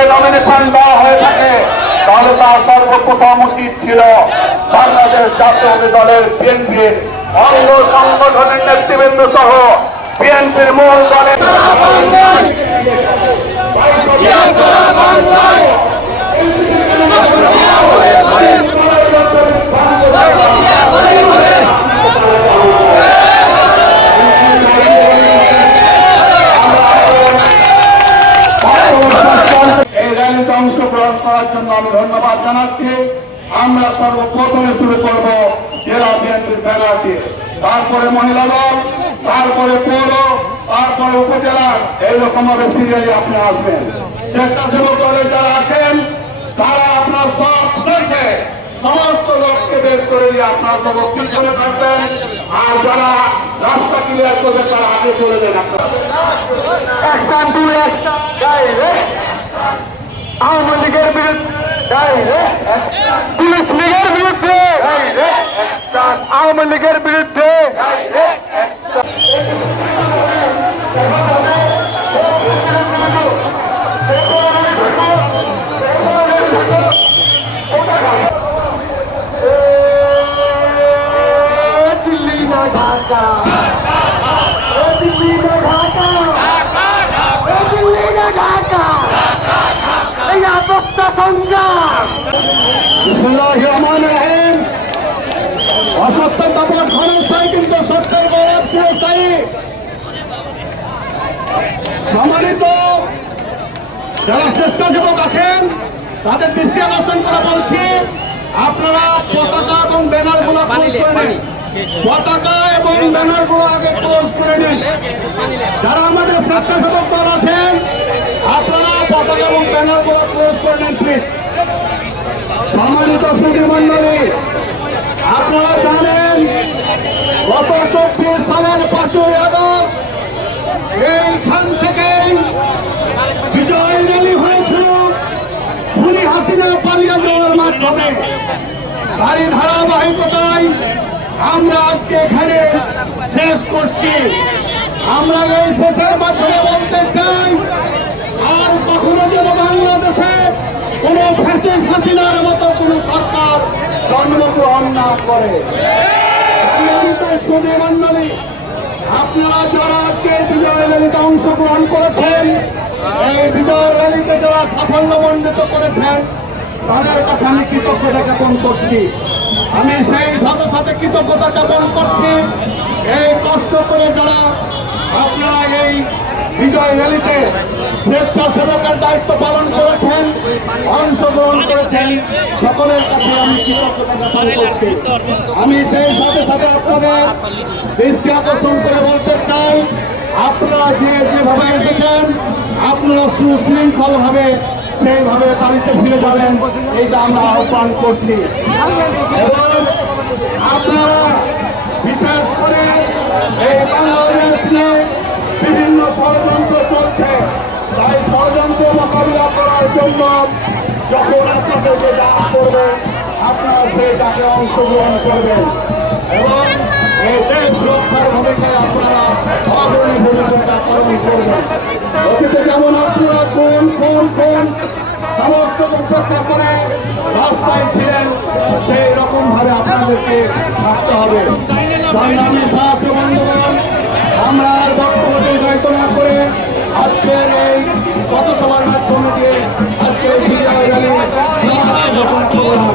তাকে নমিনেশন দেওয়া হয়ে থাকে তাহলে তার সর্বপ্রথম উচিত ছিল বাংলাদেশ জাতীয়তাবাদী দলের বিএনপির অঙ্গ সংগঠনের নেতৃবৃন্দ সহ বিএনপির মূল দলের অংশগ্রহণ করার জন্য আমি ধন্যবাদ জানাচ্ছি। আমরা সর্বপ্রথমে শুরু করব জেলা বিএনপির ব্যানার দিয়ে, তারপরে মহিলা দল, তারপরে পৌর, তারপরে উপজেলার, এইরকম ভাবে সিরিয়ালি আপনি আসবেন। স্বেচ্ছাসেবক দলের যারা আছেন তারা আপনার সব শেষে সমস্ত লোককে বের করে দিয়ে আপনার সব পিছনে থাকবেন, আর যারা রাস্তা ক্লিয়ার করবে তারা আগে চলে যান। আওয়ামী লীগের বিরুদ্ধে, পুলিশ লীগের বিরুদ্ধে, আওয়ামী লীগের বিরুদ্ধে দিল্লি না ঢাকা, দিল্লি না ঢাকা, দিল্লি না ঢাকা, এই আপত্তা সংগ্রাম। বিসমিল্লাহির রহমানির রহিম। অসত্যের দাপট ক্ষণস্থায়ী, কিন্তু সত্যের গৌরব চিরস্থায়ী। সম্মানিত যারা স্বেচ্ছাসেবক আছেন তাদের দৃষ্টি আকর্ষণ করে বলছি, আপনারা পতাকা এবং ব্যানার গুলো ক্লোজ করে নিন। পতাকা এবং ব্যানার গুলো আগে ক্লোজ করে নিন। যারা আমাদের স্বেচ্ছাসেবক দল আছেন আপনারা পতাকা এবং ব্যানার গুলো ক্লোজ করে নেন প্লিজ। সম্মানিত সুধী মন্ডলী, আপনারা জানেন গত 24 সালের 5ই আগস্ট এইখান থেকেই বিজয় র্যালি হয়েছিল খুনি হাসিনা পালিয়ে যাওয়ার মাধ্যমে। তারই ধারাবাহিকতায় আমরা আজকে এখানে শেষ করছি। আমরা এই শেষের মাধ্যমে বলতে চাই, আর কখনো যেন বাংলাদেশে কোন ফ্যাসিস্ট হাসিনার মতো কোন সরকার জন্মগ্রহণ না করে। সুধী মন্ডলী, আপনারা যারা আজকে বিজয় র্যালিতে অংশগ্রহণ করেছেন, এই বিজয় র্যালিতে যারা সাফল্যমণ্ডিত করেছেন তাদের কাছে আমি কৃতজ্ঞতা জ্ঞাপন করছি। আমি সেই সাথে সাথে কৃতজ্ঞতা জ্ঞাপন করছি এই কষ্ট করে যারা আপনারা এই বিজয় র্যালিতে স্বেচ্ছাসেবকের দায়িত্ব পালন করেছেন, অংশগ্রহণ করেছেন, সকলের কাছে আমি কৃতজ্ঞতা জ্ঞাপন করছি। আমি সেই সাথে সাথে আপনাদের দৃষ্টি আকর্ষণ করে বলতে চাই, আপনারা যেভাবে এসেছেন আপনারা সুশৃঙ্খল ভাবে সেইভাবে বাড়িতে ফিরে যাবেন, এইটা আমরা আহ্বান করছি। এবং আপনারা বিশেষ করে এই বাংলাদেশ নিয়ে বিভিন্ন ষড়যন্ত্র চলছে, তাই ষড়যন্ত্র মোকাবিলা করার জন্য যখন আপনাদেরকে ডাক করবে আপনারা সেই ডাকে অংশগ্রহণ করবেন এবং এই দেশ রক্ষার ভূমিকায় আপনারা অগ্রণী ভূমিকা পালন করবেন। অতীতে যেমন আপনারা কোন সমস্ত উপেক্ষা করে রাস্তায় ছিলেন, সেই রকম ভাবে আপনাদেরকে থাকতে হবে। সংগ্রামী সাহায্য বন্ধুগণ, আমরা আর বক্তব্য দীর্ঘায়িত না করে আজকের এই পথসভার মাধ্যমে দিয়ে আজকের বিজয় র্যালি ঘোষণা করলাম।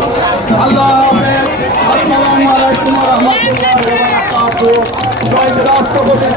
আল্লাহ হাফেজ। আসসালামু আলাইকুম ওয়া রাহমাতুল্লাহি ওয়া বারাকাতুহু। জয় রাষ্ট্রপতি।